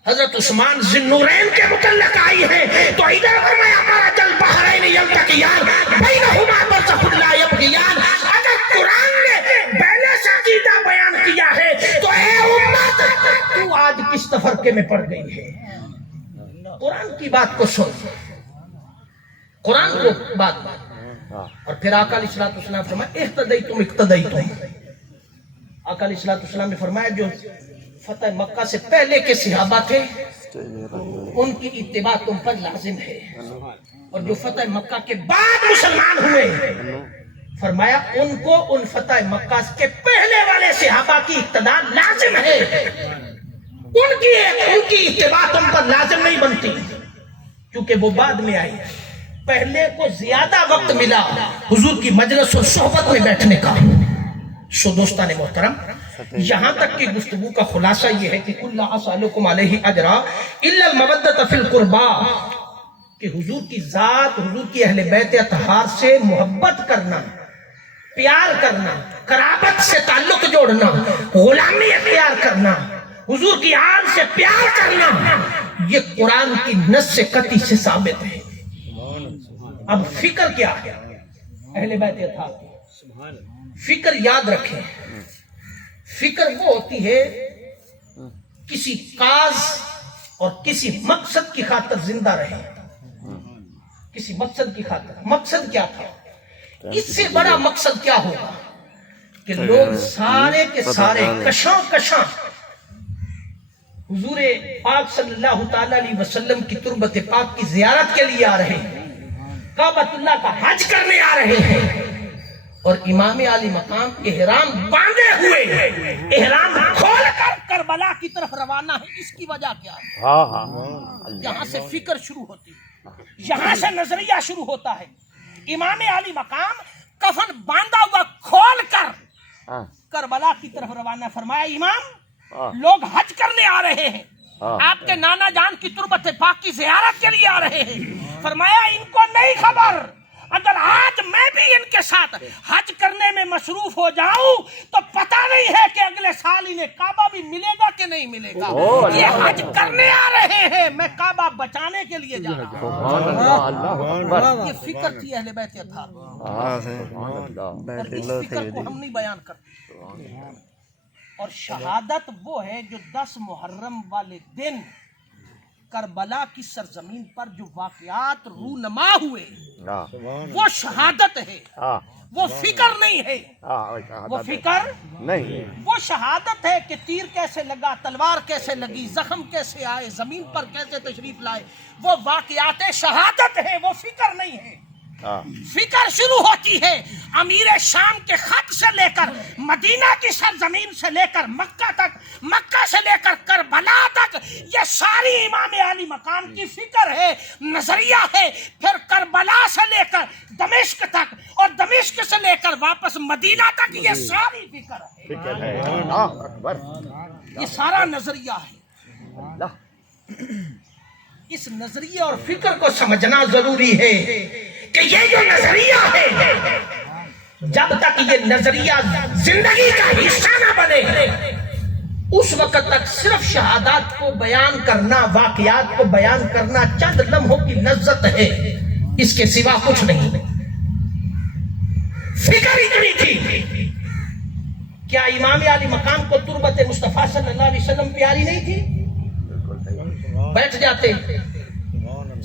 حضرت عثمان ذی النورین کے متعلق آئی ہے تو ادھر فرمایا مرج البحرین یلتقیان بینہما برزخ لا یبغیان۔ اگر قرآن نے پہلے سے عقیدہ بیان کیا ہے تو اے امت تو آج کس تفرقے میں پڑ گئی ہے؟ قرآن کی بات کو سن، قرآن کو بات اور پھر آقا علیہ الصلوۃ والسلام فرمایا اہتدیتم اقتدیتم۔ آقا علیہ الصلوۃ والسلام نے فرمایا جو فتح مکہ سے پہلے کے صحابہ تھے ان کی اتباع تم پر لازم ہے، اور جو فتح مکہ کے بعد مسلمان ہوئے فرمایا ان کو ان فتح مکہ کے پہلے والے صحابہ کی اقتداء لازم ہے، ان کی اتباع تم پر لازم نہیں بنتی کیونکہ وہ بعد میں آئی۔ پہلے کو زیادہ وقت ملا حضور کی مجلس اور صحبت میں بیٹھنے کا۔ سو دوستان محترم، یہاں تک کی گفتگو کا خلاصہ یہ ہے کہ قل لا اسألکم علیہ اجرا الا المودۃ فی القربى، کہ حضور کی ذات، حضور کی اہل بیت اطہار سے محبت کرنا، پیار کرنا، قرابت سے تعلق جوڑنا، غلامی اختیار کرنا، حضور کی آل سے پیار کرنا، یہ قرآن کی نص سے قطعی سے ثابت ہے۔ اب فکر کیا ہے اہل بیت اطہار کی؟ فکر یاد رکھیں، فکر وہ ہوتی ہے کسی کاز اور کسی مقصد کی خاطر زندہ رہے، کسی مقصد کی خاطر۔ مقصد کیا تھا؟ اس سے بڑا مقصد کیا ہوگا کہ لوگ سارے کے سارے کشاں کشاں حضور پاک صلی اللہ تعالی علیہ وسلم کی تربت پاک کی زیارت کے لیے آ رہے ہیں، کعبۃ اللہ کا حج کرنے آ رہے ہیں، اور امام علی مقام احرام باندھے ہوئے احرام کھول کر کربلا کی طرف روانہ ہے۔ اس کی وجہ کیا ہے؟ یہاں سے فکر شروع ہوتی ہے، یہاں سے نظریہ شروع ہوتا ہے۔ امام علی مقام کفن باندھا ہوا کھول کر کربلا کی طرف روانہ فرمایا امام لوگ حج کرنے آ رہے ہیں، آپ کے نانا جان کی تربت پاک کی زیارت کے لیے آ رہے ہیں۔ فرمایا ان کو نہیں خبر، اگر آج میں بھی ان کے ساتھ حج کرنے میں مصروف ہو جاؤں تو پتہ نہیں ہے کہ اگلے سال انہیں کعبہ بھی ملے گا کہ نہیں ملے گا۔ یہ حج کرنے آ رہے ہیں، میں کعبہ بچانے کے لیے جا رہا ہوں۔ یہ فکر تھی اہل بیت اطہار، اور اس فکر کو ہم نہیں بیان کرتے۔ اور شہادت وہ ہے جو 10 محرم والے دن کربلا کی سرزمین پر جو واقعات رونما ہوئے وہ شہادت ہے، وہ فکر نہیں ہے، وہ فکر نہیں، وہ شہادت ہے کہ تیر کیسے لگا، تلوار کیسے لگی، زخم کیسے آئے، زمین پر کیسے تشریف لائے، وہ واقعات شہادت ہے، وہ فکر نہیں ہے۔ فکر شروع ہوتی ہے امیر شام کے خط سے لے کر مدینہ کی سرزمین سے لے کر مکہ تک، مکہ سے لے کر کربلا تک، یہ ساری امام علی مقام کی فکر ہے، نظریہ ہے۔ پھر کربلا سے لے کر دمشق تک اور دمشق سے لے کر واپس مدینہ تک، یہ ساری فکر ہے، یہ سارا نظریہ ہے۔ اس نظریے اور فکر کو سمجھنا ضروری ہے کہ یہ جو نظریہ ہے، جب تک یہ نظریہ زندگی کا حصہ نہ بنے اس وقت تک صرف شہادات کو بیان کرنا، واقعات کو بیان کرنا چند لمحوں کی لذت ہے، اس کے سوا کچھ نہیں۔ فکر اتنی تھی. کیا امام علی مقام کو تربت مصطفیٰ صلی اللہ علیہ وسلم پیاری نہیں تھی؟ بیٹھ جاتے,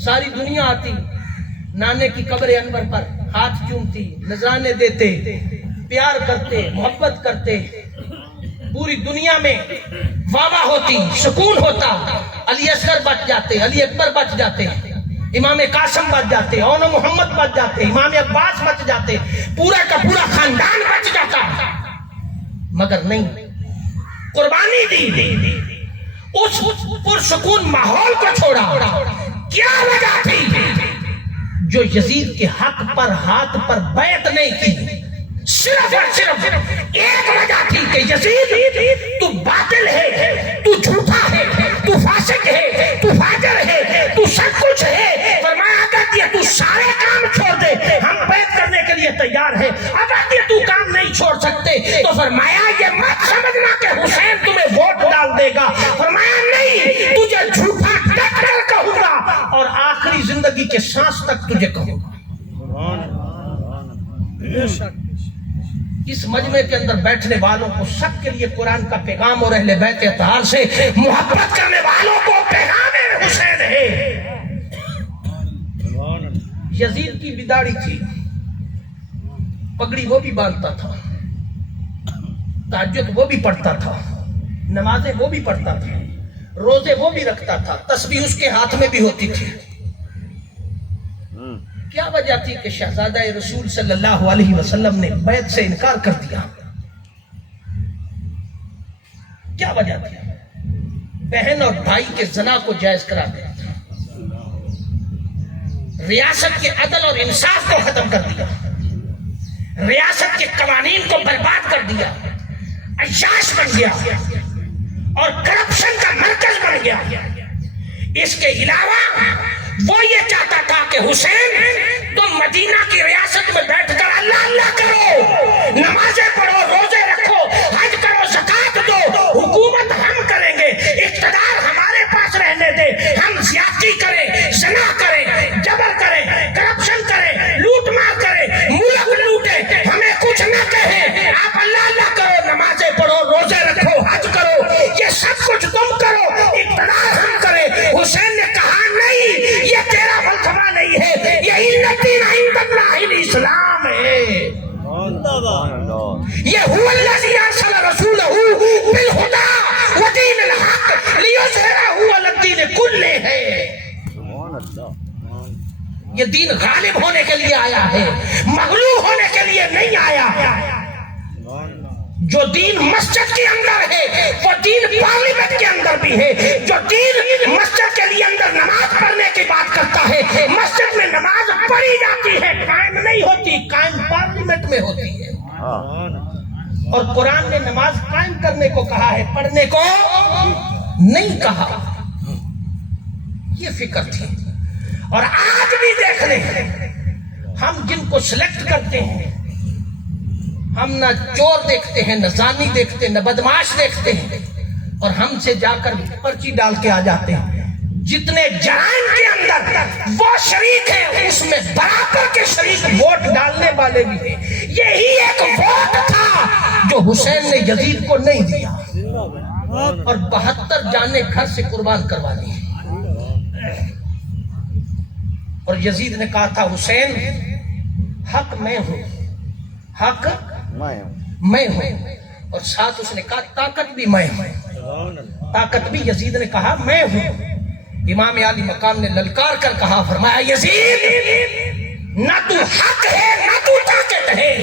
ساری دنیا آتی, نانے کی قبر انور پر ہاتھ چومتی, نذرانے دیتے, پیار کرتے, محبت کرتے, پوری دنیا میں واہ واہ ہوتی, سکون ہوتا. علی اصغر بچ جاتے, علی اکبر بچ جاتے, امام قاسم بچ جاتے, اون محمد بچ جاتے, امام عباس بچ جاتے, پورا کا پورا خاندان بچ جاتا. مگر نہیں, قربانی دی, اس پرسکون ماحول کو چھوڑا. کیا وجہ تھی؟ جو یزید کے حق پر ہاتھ پر بیعت نہیں کی, صرف اور صرف ایک وجہ تھی کہ یزید تو باطل ہے, تو جھوٹا ہے, تو فاسق ہے, تو فاجر ہے, تو سب کچھ ہے. فرمایا اگر تو سارے کام چھوڑ دے ہم بیعت کرنے کے لیے تیار ہیں, اگر تو کام نہیں چھوڑ سکتے تو فرمایا یہ مت سمجھنا کہ حسین تمہیں ووٹ ڈال دے گا. فرمایا نہیں, تجھے جھوٹا ڈٹ کر کہوں گا اور آخری زندگی کے سانس تک تجھے کہوں گا. اس مجمع کے اندر بیٹھنے والوں کو سب کے لیے قرآن کا پیغام اور اہل بیت اطہار سے محبت کرنے والوں کو پیغام حسین ہے. یزید کی بداڑی تھی, پگڑی وہ بھی باندھتا تھا, تہجد وہ بھی پڑھتا تھا, نمازیں وہ بھی پڑھتا تھا, روزے وہ بھی رکھتا تھا, تسبیح اس کے ہاتھ میں بھی ہوتی تھی. کیا وجہ تھی کہ شہزادہ رسول صلی اللہ علیہ وسلم نے بیعت سے انکار کر دیا؟ کیا وجہ تھی؟ بہن اور بھائی کے زنا کو جائز کرا دیا, ریاست کے عدل اور انصاف کو ختم کر دیا, ریاست کے قوانین کو برباد کر دیا, عیاش بن گیا اور کرپشن کا مرکز بن گیا. اس کے علاوہ وہ یہ چاہتا تھا کہ حسین تم مدینہ کی ریاست میں بیٹھ کر اللہ اللہ کرو, نمازیں پڑھو, روزے رکھو, حج کرو, زکات دو, حکومت ہم کریں گے, اقتدار ہمارے پاس رہنے دے, ہم زیادتی کریں, زنا کریں, جبر کریں, کرپشن کریں, لوٹ مار کریں, ملک لوٹیں, ہمیں کچھ نہ کہیں, آپ اللہ اللہ کرو, نمازیں پڑھو, روزے رکھو, حج کرو, یہ سب کچھ تم کرو, اقتدار ہم کریں. حسین نے کہا نہیں, یہ تیرا فلسفہ نہیں ہے, یہ الدین عند اللہ الاسلام ہے. یہ هو الذی ارسل رسولہ بالہدی ودین الحق لیظہرہ علی الدین کلہ ہے. یہ دین غالب ہونے کے لیے آیا ہے, مغلوب ہونے کے لیے نہیں آیا. جو دین مسجد کے اندر ہے وہ دین پارلیمنٹ کے اندر بھی ہے. جو دین مسجد کے لیے اندر نماز پڑھنے کی بات کرتا ہے, مسجد میں نماز پڑھی جاتی ہے, قائم نہیں ہوتی, قائم پارلیمنٹ میں ہوتی ہے. اور قرآن نے نماز قائم کرنے کو کہا ہے, پڑھنے کو نہیں کہا. یہ فکر تھی. اور آج بھی دیکھ لیں, ہم جن کو سلیکٹ کرتے ہیں, ہم نہ چور دیکھتے ہیں, نہ زانی دیکھتے ہیں, نہ بدماش دیکھتے ہیں, اور ہم سے جا کر پرچی ڈال کے آ جاتے ہیں. جتنے جرائم کے اندر وہ شریک ہیں, اس میں برابر کے شریک ووٹ ڈالنے والے بھی ہیں. یہی ایک ووٹ تھا جو حسین نے یزید کو نہیں دیا, اور 72 جانیں گھر سے قربان کروا دی. اور یزید نے کہا تھا حسین حق میں ہوں, حق میں ہوں, اور ساتھ اس نے کہا طاقت بھی میں ہوں, طاقت بھی یزید نے کہا میں ہوں. امام علی مقام نے للکار کر کہا, فرمایا یزید نہ تو حق ہے نہ تو طاقت ہے,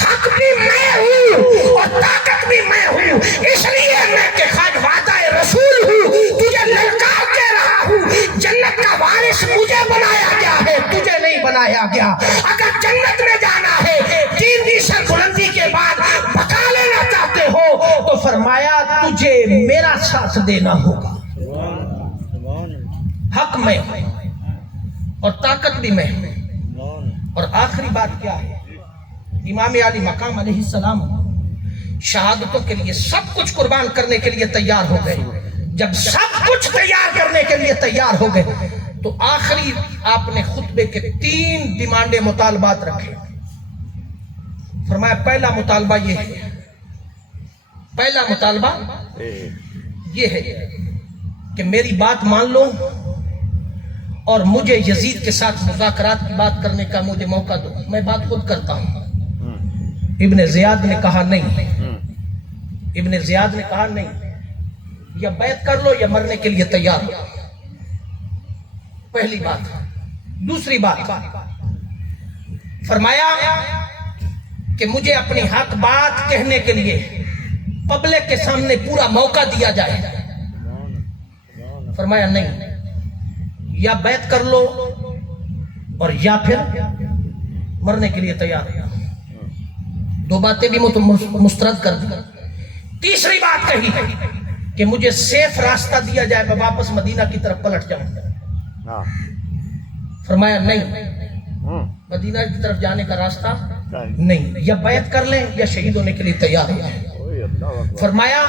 حق بھی میں ہوں اور طاقت بھی میں ہوں. اس لیے میں کہ خواجہ رسول ہوں, تجھے للکار کہہ رہا ہوں. جنت کا وارث مجھے بنایا گیا ہے, تجھے نہیں بنایا گیا. اگر جنت میں جانا ہے, دین کی سربلندی کے بعد بقا لینا چاہتے ہو, تو فرمایا تجھے میرا ساتھ دینا ہوگا. حق میں اور طاقت بھی میں. اور آخری بات کیا ہے, امام علی مقام علیہ السلام شہادتوں کے لیے سب کچھ قربان کرنے کے لیے تیار ہو گئے. جب سب کچھ تیار کرنے کے لیے تیار ہو گئے تو آخری آپ نے خطبے کے 3 ڈیمانڈیں مطالبات رکھے. فرمایا پہلا مطالبہ یہ ہے، پہلا مطالبہ یہ ہے کہ میری بات مان لو اور مجھے یزید کے ساتھ مذاکرات کی بات کرنے کا مجھے موقع دو، میں بات خود کرتا ہوں۔ ابن زیاد نے کہا نہیں، ابن زیاد نے کہا نہیں، یا بیعت کر لو یا مرنے کے لیے تیار ہو، پہلی بات۔ دوسری بات فرمایا کہ مجھے اپنی حق بات کہنے کے لیے پبلک کے سامنے پورا موقع دیا جائے۔ فرمایا نہیں، یا بیعت کر لو اور یا پھر مرنے کے لیے تیار ہو۔ دو باتیں بھی مسترد کر دی۔ تیسری بات کہی کہ مجھے سیف راستہ دیا جائے، میں واپس مدینہ کی طرف پلٹ جاؤں۔ فرمایا نہیں، مدینہ کی طرف جانے کا راستہ نہیں، یا بیعت کر لیں یا شہید ہونے کے لیے تیار ہو جائیں۔ فرمایا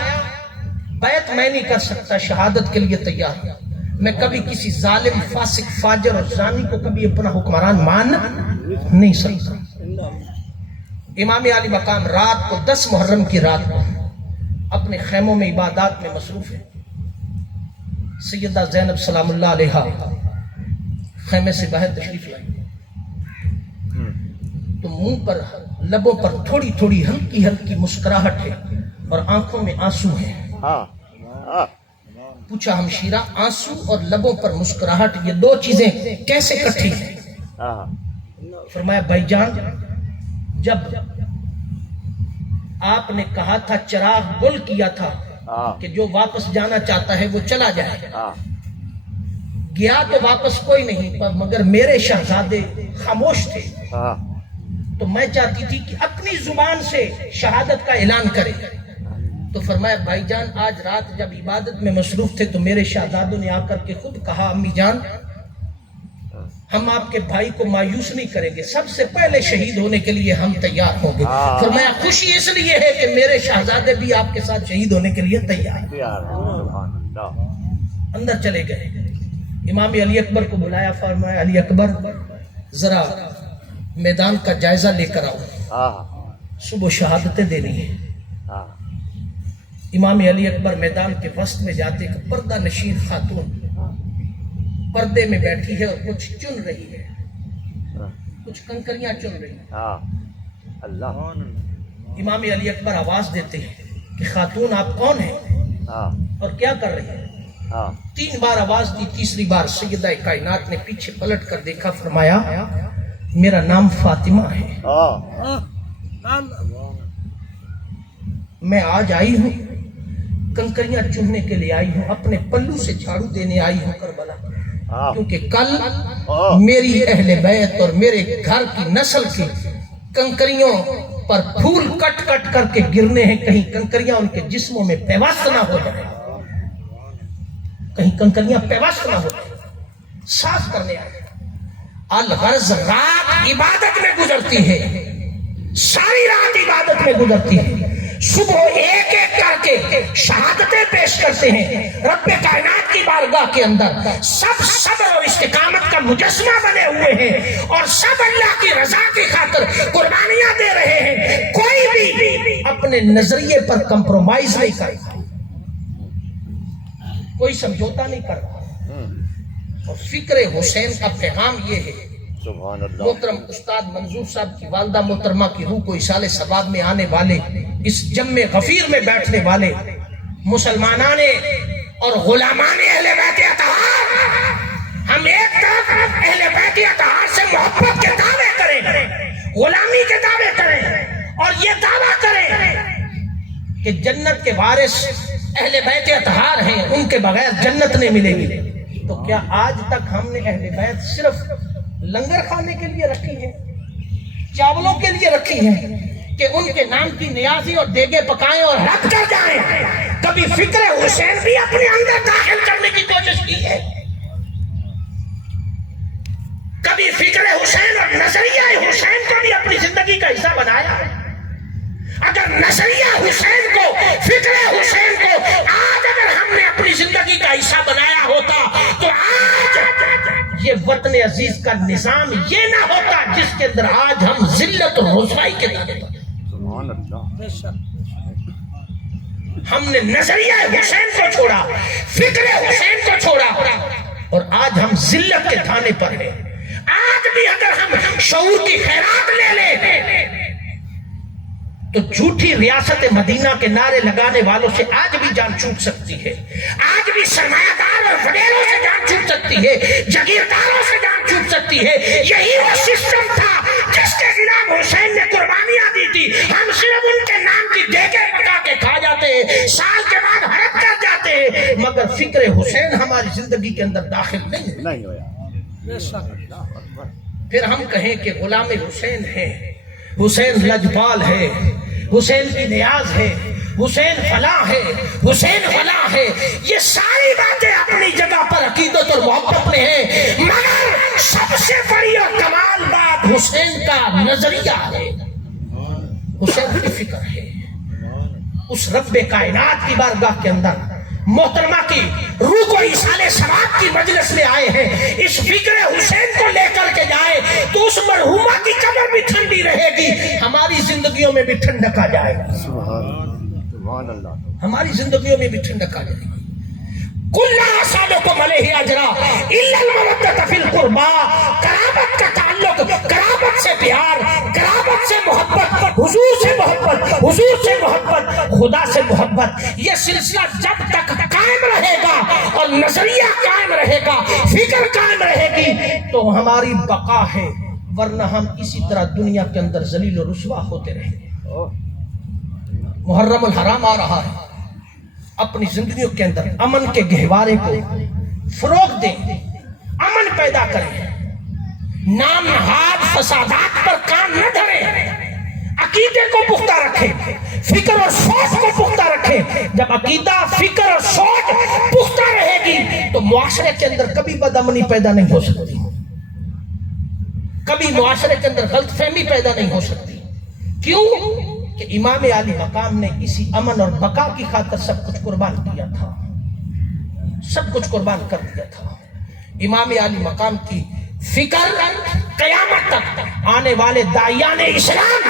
بیعت میں نہیں کر سکتا، شہادت کے لیے تیار ہوں۔ میں کبھی کسی ظالم، فاسق، فاجر اور زانی کو کبھی اپنا حکمران مان نہیں سکتا۔ امام علی مقام رات کو 10 محرم کی رات کو اپنے خیموں میں عبادات میں مصروف ہے۔ سیدہ زینب سلام اللہ علیہا خیمے سے باہر تشریف لائی تو منہ پر، لبوں پر تھوڑی تھوڑی ہلکی ہلکی مسکراہٹ ہے اور آنکھوں میں آنسو ہے۔ پوچھا ہمشیرہ، آنسو اور لبوں پر مسکراہٹ، یہ دو چیزیں کیسے اکٹھی ہیں؟ فرمایا بھائی جان، جب آپ نے کہا تھا، چراغ گل کیا تھا کہ جو واپس جانا چاہتا ہے وہ چلا جائے، گیا تو واپس کوئی نہیں، مگر میرے شہزادے خاموش تھے، تو میں چاہتی تھی کہ اپنی زبان سے شہادت کا اعلان کرے۔ تو فرمایا بھائی جان، آج رات جب عبادت میں مصروف تھے تو میرے شہزادوں نے آ کر کے خود کہا، امی جان ہم آپ کے بھائی کو مایوس نہیں کریں گے، سب سے پہلے شہید ہونے کے لیے ہم تیار ہوں گے۔ فرمایا خوشی اس لیے ہے کہ میرے شہزادے بھی آپ کے ساتھ شہید ہونے کے لیے تیار ہیں۔ اندر چلے گئے، امام علی اکبر کو بلایا، فرمایا علی اکبر ذرا میدان کا جائزہ لے کر آؤ، صبح شہادتیں دینی ہے۔ امام علی اکبر میدان کے وسط میں جاتے کہ پردہ نشین خاتون پردے میں بیٹھی ہے اور کچھ چن رہی ہے، کچھ کنکریاں چن رہی ہے۔ امام علی اکبر آواز دیتے ہیں کہ خاتون آپ کون ہیں اور کیا کر رہی ہیں؟ 3 بار آواز دی، تیسری بار سیدہ کائنات نے پیچھے پلٹ کر دیکھا، فرمایا میرا نام فاطمہ ہے، میں آج آئی ہوں، کنکریاں چننے کے لیے آئی ہوں، اپنے پلو سے جھاڑو دینے آئی ہوں کربلا، کیونکہ کل میری اہل بیت اور میرے گھر کی نسل کی کنکریوں پر پھول کٹ کٹ کر کے گرنے ہیں، کہیں کنکریاں ان کے جسموں میں پیوست نہ ہو جائے، کہیں کنکریاں پیوست نہ ہو جائے، صاف کرنے آئے۔ الغرض رات عبادت میں گزرتی ہے، ساری رات عبادت میں گزرتی ہے، صبح ایک ایک کر کے شہادتیں پیش کرتے ہیں رب کائنات کی بارگاہ کے اندر، سب صبر اور استقامت کا مجسمہ بنے ہوئے ہیں اور سب اللہ کی رضا کی خاطر قربانیاں دے رہے ہیں، کوئی بھی اپنے نظریے پر کمپرومائز نہیں کر رہا، کوئی سمجھوتا نہیں کر رہا۔ اور فکر حسین کا پیغام یہ ہے، محترم استاد منظور صاحب کی والدہ محترمہ کی روح کو اصالِ ثواب میں آنے والے، اس جم غفیر میں بیٹھنے والے مسلمانان اور غلامان اہل بیت اطہار، ہم ایک طرف اہل بیت اطہار سے محبت کے دعوے کریں، غلامی کے دعوے کریں اور یہ دعویٰ کریں کہ جنت کے وارث اہل بیت اطہار ہیں، ان کے بغیر جنت نہیں ملے گی۔ تو کیا آج تک ہم نے اہل بیت صرف لنگر کھانے کے لیے رکھی ہے، چاولوں کے لیے رکھی ہے کہ ان کے نام کی نیازی اور دیگے پکائیں اور رب کر جائیں؟ کبھی فکر حسین بھی اپنے اندر داخل کرنے کی کوشش کی ہے؟ کبھی فکر حسین اور نظریہ حسین کو بھی اپنی زندگی کا حصہ بنایا ہے؟ اگر نظریہ حسین کو، فکر حسین کو آج اگر ہم نے اپنی زندگی کا حصہ بنایا ہوتا تو آج یہ وطن عزیز کا نظام یہ نہ ہوتا جس کے اندر آج ہم ذلت اور رسوائی کے دعوے پر سبحان اللہ. ہم نے نظریہ حسین کو چھوڑا، فکر حسین کو چھوڑا، اور آج ہم ذلت کے دھانے پر ہیں. آج بھی اگر ہم شعور کی خیرات لے لیں تو جھوٹی ریاست مدینہ کے نعرے لگانے والوں سے آج بھی جان چھوٹ سکتی ہے، آج بھی سرمایہ دار اور وڈیروں سے جان چھوٹ سکتی ہے، جگیرداروں سے جان چھوٹ سکتی ہے. یہی وہ سسٹم تھا جس کے خلاف حسین نے قربانیاں دی تھی. ہم صرف ان کے نام کی دیگیں پکا کے کھا جاتے ہیں، سال کے بعد ہڑپ کر جاتے ہیں، مگر فکر حسین ہماری زندگی کے اندر داخل نہیں ہے. نہیں ہویا. پھر ہم کہیں کہ غلام حسین ہے، حسین لجپال ہے، حسین کی نیاز ہے، حسین فلاں ہے، حسین فلاں ہے. یہ ساری باتیں اپنی جگہ پر عقیدت اور محبت میں ہیں، مگر سب سے بڑی اور کمال بات حسین کا نظریہ ہے، حسین کی فکر ہے. اس رب کائنات کی بارگاہ کے اندر محترمہ کی روح کو ایصال ثواب کی مجلس میں آئے ہیں، اس فکر حسین کو لے کر کے جائے تو اس مرحومہ کی قبر بھی ٹھنڈی رہے گی، ہماری زندگیوں میں بھی ٹھنڈک آ جائے گا، سبحان اللہ. ہماری زندگیوں میں بھی ٹھنڈک آ جائے گی. کل سالکم علیہ اجرا الا المودۃ فی القربا. قرابت کا تعلق، قرابت سے پیار، قرابت سے محبت، حضور سے محبت، حضور سے محبت، خدا سے محبت، یہ سلسلہ جب تک قائم رہے گا اور نظریہ قائم رہے گا، فکر قائم رہے گی تو ہماری بقا ہے، ورنہ ہم اسی طرح دنیا کے اندر ذلیل و رسوا ہوتے رہیں گے. محرم الحرام آ رہا ہے، اپنی زندگیوں کے اندر امن کے گہوارے کو فروغ دیں، امن پیدا کریں، نام نہاد فسادات پر کام نہ دھریں، عقیدے کو پختہ رکھیں، فکر اور سوچ کو پختہ رکھیں. جب عقیدہ، فکر اور سوچ پختہ رہے گی تو معاشرے کے اندر کبھی بدامنی پیدا نہیں ہو سکتی، کبھی معاشرے کے اندر غلط فہمی پیدا نہیں ہو سکتی. کیوں کہ امام علی مقام نے اسی امن اور بقا کی خاطر سب کچھ قربان کیا تھا، سب کچھ قربان کر دیا تھا. امام علی مقام کی فکر قیامت تک آنے والے داعیان اسلام،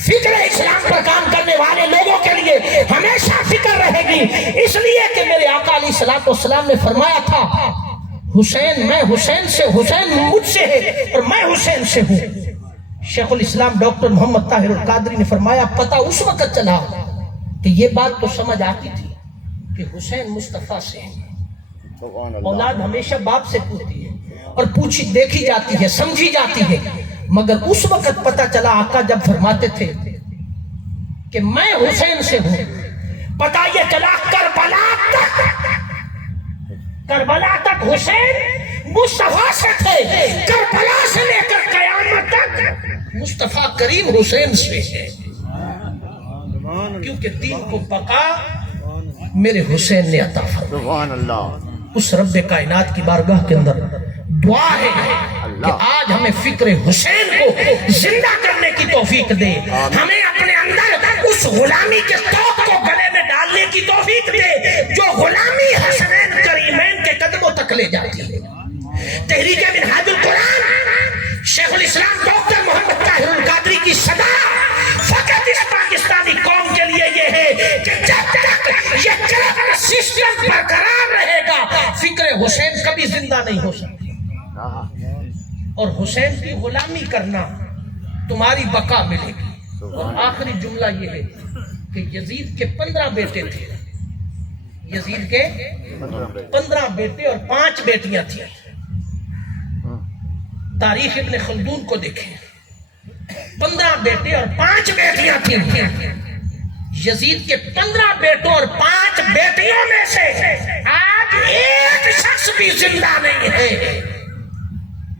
فکر اسلام پر کام کرنے والے لوگوں کے لیے ہمیشہ فکر رہے گی. اس لیے کہ میرے آقا علیہ الصلوۃ والسلام نے فرمایا تھا حسین، میں حسین سے، حسین مجھ سے ہے اور میں حسین سے ہوں. شیخ الاسلام ڈاکٹر محمد طاہر القادری نے فرمایا پتہ اس وقت چلا کہ یہ بات تو سمجھ آتی تھی کہ حسین مصطفیٰ سے ہے. اولاد ہمیشہ باپ سے پوچھتی ہے اور پوچھی دیکھی جاتی ہے، سمجھی جاتی ہے، مگر اس وقت پتہ چلا آقا جب فرماتے تھے کہ میں حسین سے ہوں، پتہ یہ چلا کربلا تک حسین مصطفیٰ سے تھے، کربلا سے لے کر قیامت تک مصطفیٰ کریم حسین سے ہے، کیونکہ دین کو بقا میرے حسین نے عطا فرمائی. سبحان اللہ. اس رب کائنات کی بارگاہ کے اندر دعا ہے کہ آج ہمیں فکر حسین کو زندہ کرنے کی توفیق دے، ہمیں اپنے اندر اس غلامی کے توق کو گلے میں ڈالنے کی توفیق دے جو غلامی حسنین کریمین کے قدموں تک لے جاتی ہے. تحریک منہاج القرآن شیخ الاسلام ڈاکٹر محمد طاہر القادری کی صدا فقط اس پاکستانی قوم کے لیے یہ ہے کہ جب تک یہ کرپٹ سسٹم برقرار رہے گا فکر حسین کبھی زندہ نہیں ہو سکتی، اور حسین کی غلامی کرنا تمہاری بقا ملے گی. اور آخری جملہ یہ ہے کہ یزید کے 15 بیٹے تھے، یزید کے 15 بیٹے اور 5 بیٹیاں تھیں. تاریخ ابن خلدون کو دیکھیں، 15 بیٹے اور 5 بیٹیاں تھیں. یزید کے 15 بیٹوں اور 5 بیٹیوں میں سے آج ایک شخص بھی زندہ نہیں ہے،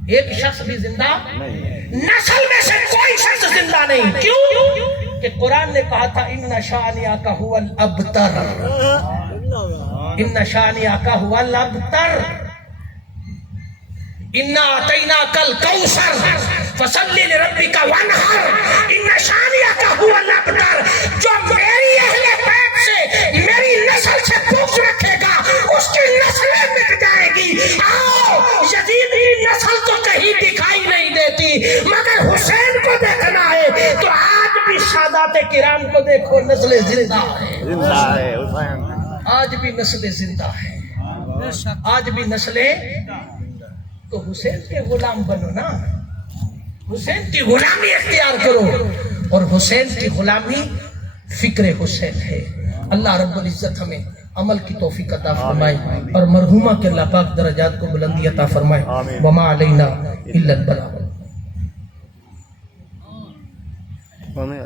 ایک شخص بھی زندہ نہیں، نسل میں سے کوئی شخص زندہ نہیں. کیوں کہ قرآن نے کہا تھا ان شانئک ھو الابتر، ان شانئک ھو الابتر، انا اعطیناک الکوثر فصل لربک وانحر، ان شانئک ھو الابتر. جو میری اہل بیت سے، میری نسل سے بغض رکھے گا اس کی نسلیں مٹ جائے گی. آؤ یزید کی نسل تو کہیں دکھائی نہیں دیتی، مگر حسین کو دیکھنا ہے تو آج بھی سادات کرام کو دیکھو، نسل زندہ ہے، زندہ ہے حسین. آج بھی نسل زندہ ہے، آج بھی نسلیں. تو حسین کے غلام بنو نا، حسین کی غلامی اختیار کرو، اور حسین کی غلامی فکر حسین ہے. اللہ رب العزت ہمیں عمل کی توفیق عطا فرمائے اور مرحومہ کے اللہ پاک درجات کو بلندی عطا فرمائے. وما علینا الا البلاغ. ہمیں